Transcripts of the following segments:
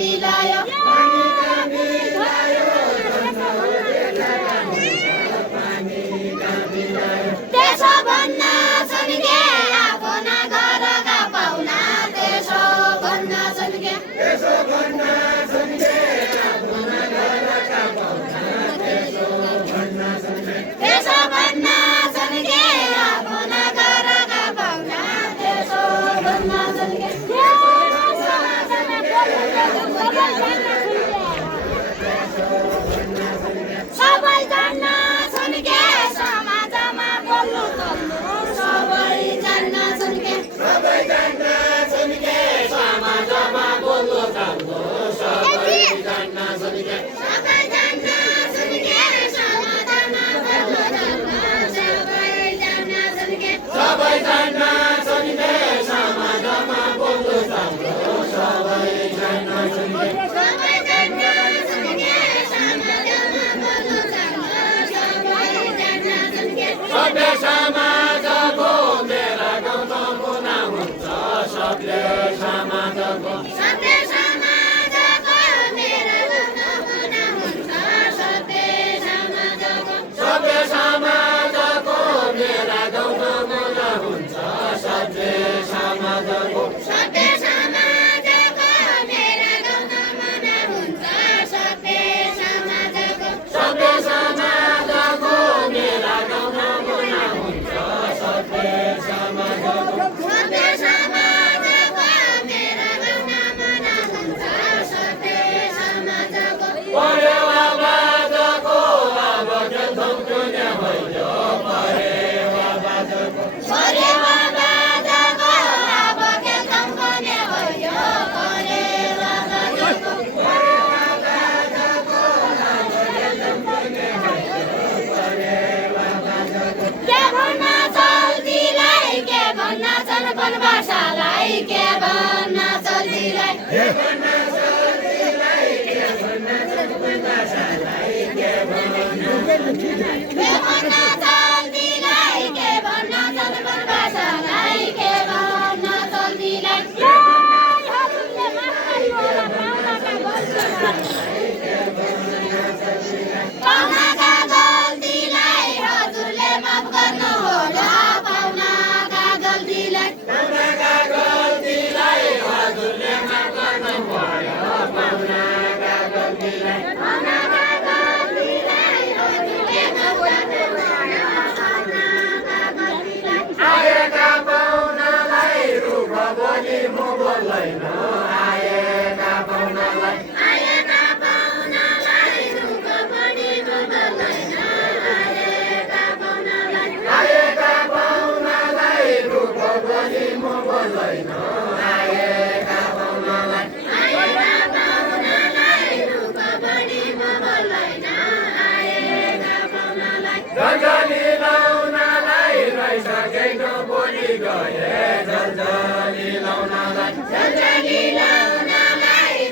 मिलायो त्यसो भन्न सुनके आफ्ना घरका पाहुना त्यसो भन्न सुनके त्यसो भन्न सुनके आफ्ना घरका पाहुना त्यसो भन्न सुनके सबै जान्न सुनके समाजमा बोल्नु चल्नु सबै जान्न सुनके समाजमा बोल्नु चल्नु सबै जान्न सुनके सबै जान्न सुनके समाजमा बोल्नु चल्नु सबै जान्न सुनके सबै जान्न सुनके समाजमा बोल्नु चल्नु सबै जान्न सुनके सबै जान्न सुनके समाजमा बोल्नु चल्नु सबै जान्न सुनके सभ्य समाजको मेरा गाउँ नमुना हुन्छ सभ्य समाजको मेरा गाउँ नमुना हुन्छ सभ्य समाजको मेरा गाउँ नमुना हुन्छ सभ्य समाजको मेरा गाउँ नमुना हुन्छ सभ्य समाजको मेरा गाउँ नमुना हुन्छ सभ्य समाजको मेरा गाउँ नमुना हुन्छ सभ्य समाजको परेवाबाजको अब के थम्कुने भयो परेवाबाजको अब के थम्कुने भयो परेवाबाजको के भन्न चल्तीलाई के भन्न चल बनभाषालाई के भन्न चल्तीलाई के भन्न चल्तीलाई के भन्न चल बनभाषालाई के भन्न चल्तीलाई के भन्न चल्तीलाई पाउनाका गल्तीलाई हजुरले माफ गर्नु होला पाउनाका गल्तीलाई हजुरले माफ गर्नु होला पाउनाका गल्तीलाई हजुरले माफ गर्नु होला पाउनाका गल्तीलाई आएका पाउनालाई रुख बोली म बोल्दैन आएका पाउनालाई रुख बोली म बोल्दैन आएका पाउनालाई रुख बोली म बोल्दैन आएका पाउनालाई रुख बोली म बोल्दैन आएका पाउनालाई जलजली लाउनलाई रहिसकेको बोली गए जलजली लाउनलाई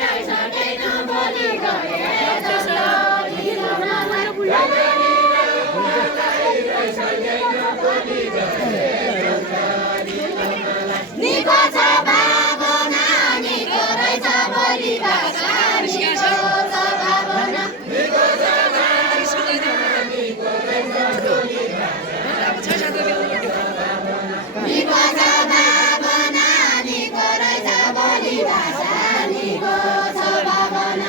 रहिसकेको बोली गए जलजली लाउनलाई रहिसकेको बोली गए निको छ भावना निको रहेछ बोली भाषा निको छ भावना निको छ भावना निको रहेछ बोली भाषा निको छ भावना निको रहेछ बोली भाषा निको छ भावना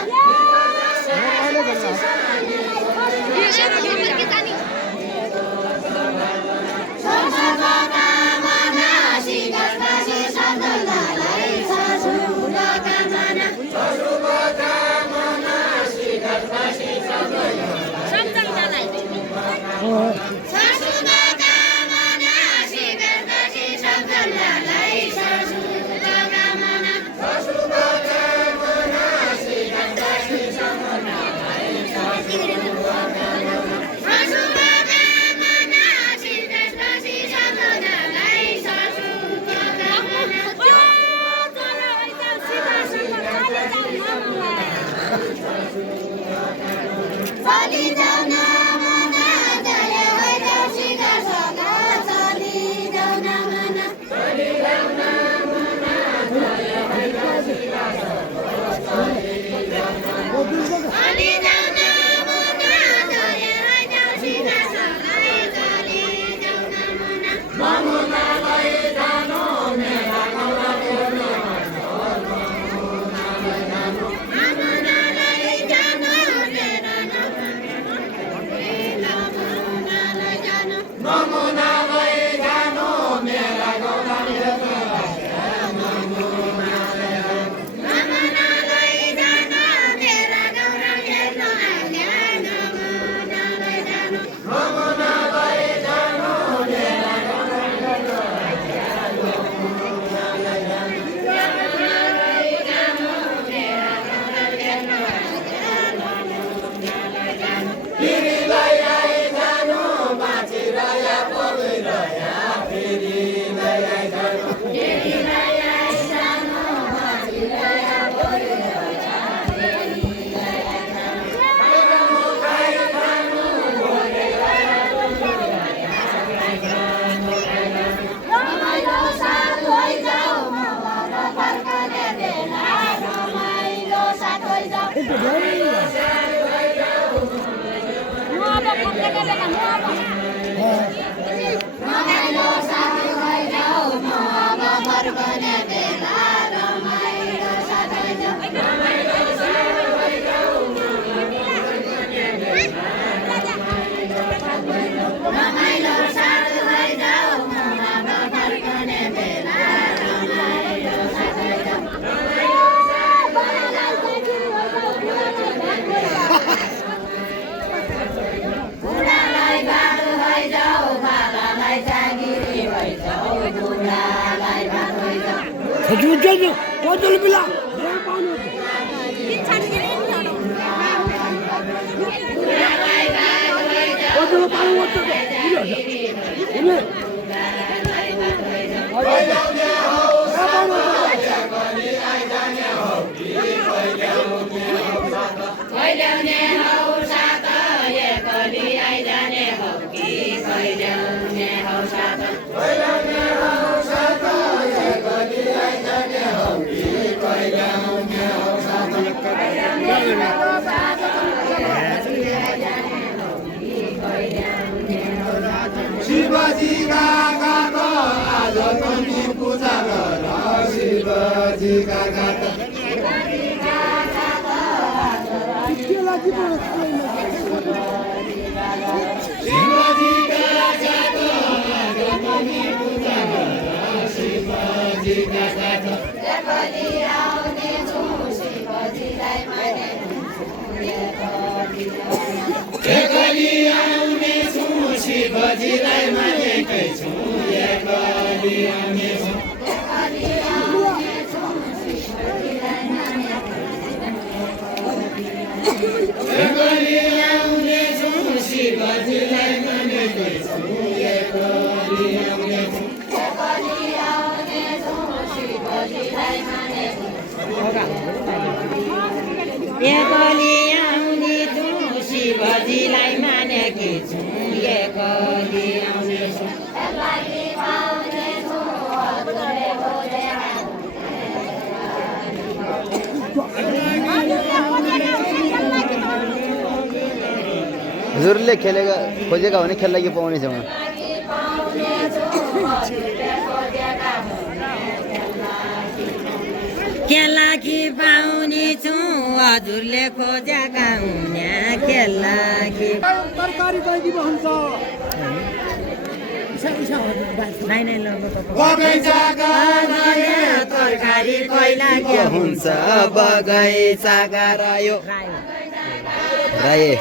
Hallelujah. खजुरच्या कोदल बिला कोदल पाणी वाटतं शिवजी काका आज तुम्ही पूजा करा शिवजी काका शिवजी शिवजीलाई मानेकै छु एकली आउने छु एकली आउने छु शिवजीलाई मानेकै छु एकली आउने छु एकली आउने छु शिवजीलाई मानेकै एकली आउने छु शिवजीलाई मानेकै छु एकली आउने छु एकली आउने छु हजुरले खेलेका खोजेका भने खेल्ला कि पाउने छौँ खेला कि पाउने छु हजुरले खोजेका हुने खेला कि तरकारी चाहिँ हुन्छ तरकारी कैला के हुन्छ बगैँचा गरायो राये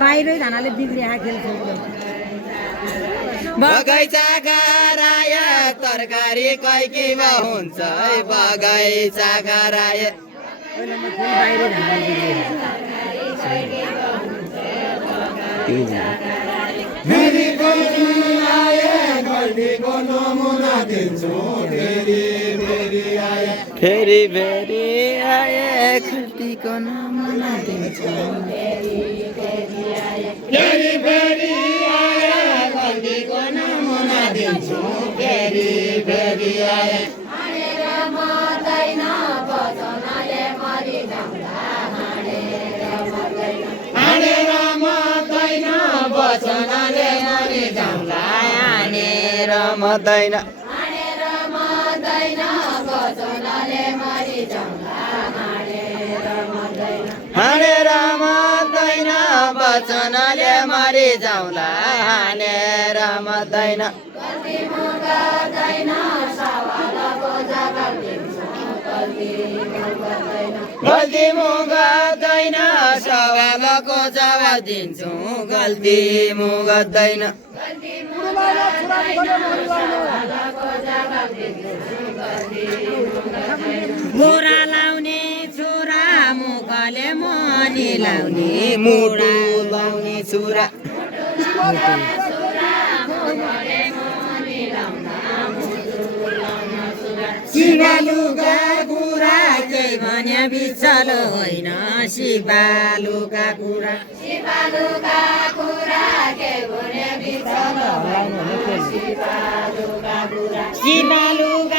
बाहिरै जानाले बिग्रिया खेल्छु बगैँचा गरायो तरकारी कैकीमा हुन्छ बगैँचा गरायो बाहिरै फेरि फेरि आए गल्तीको नमुना दिन्छु फेरि फेरि आए फेरि फेरि आए खल्तीको नमुना दिन्छु फेरि फेरि आए गल्तीको नमुना दिन्छु फेरि फेरि आए हानेर मर्दैन बचनले मरिजाउँला हानेर मर्दैन बचनले मरिजाउँला हानेर मर्दैन हानेर मर्दैन बचनले मरिजाउँला हानेर मर्दैन वचनले मरिजाउँला हानेर मर्दैन गल्ती म गर्दैन सवालको जवाब दिन्छु गल्ती म गर्दैन सवालको जवाब दिन्छु गल्ती म गर्दैन मुरा लाउने छोरा मुखले मनी लाउने मुटु लाउने छुरा सिबालुका कुरा केही भने बिचल होइन सिबालुका कुरा सिपालुका कुरा के भने बिचल होइन सिपालुका कुरा सिबालुका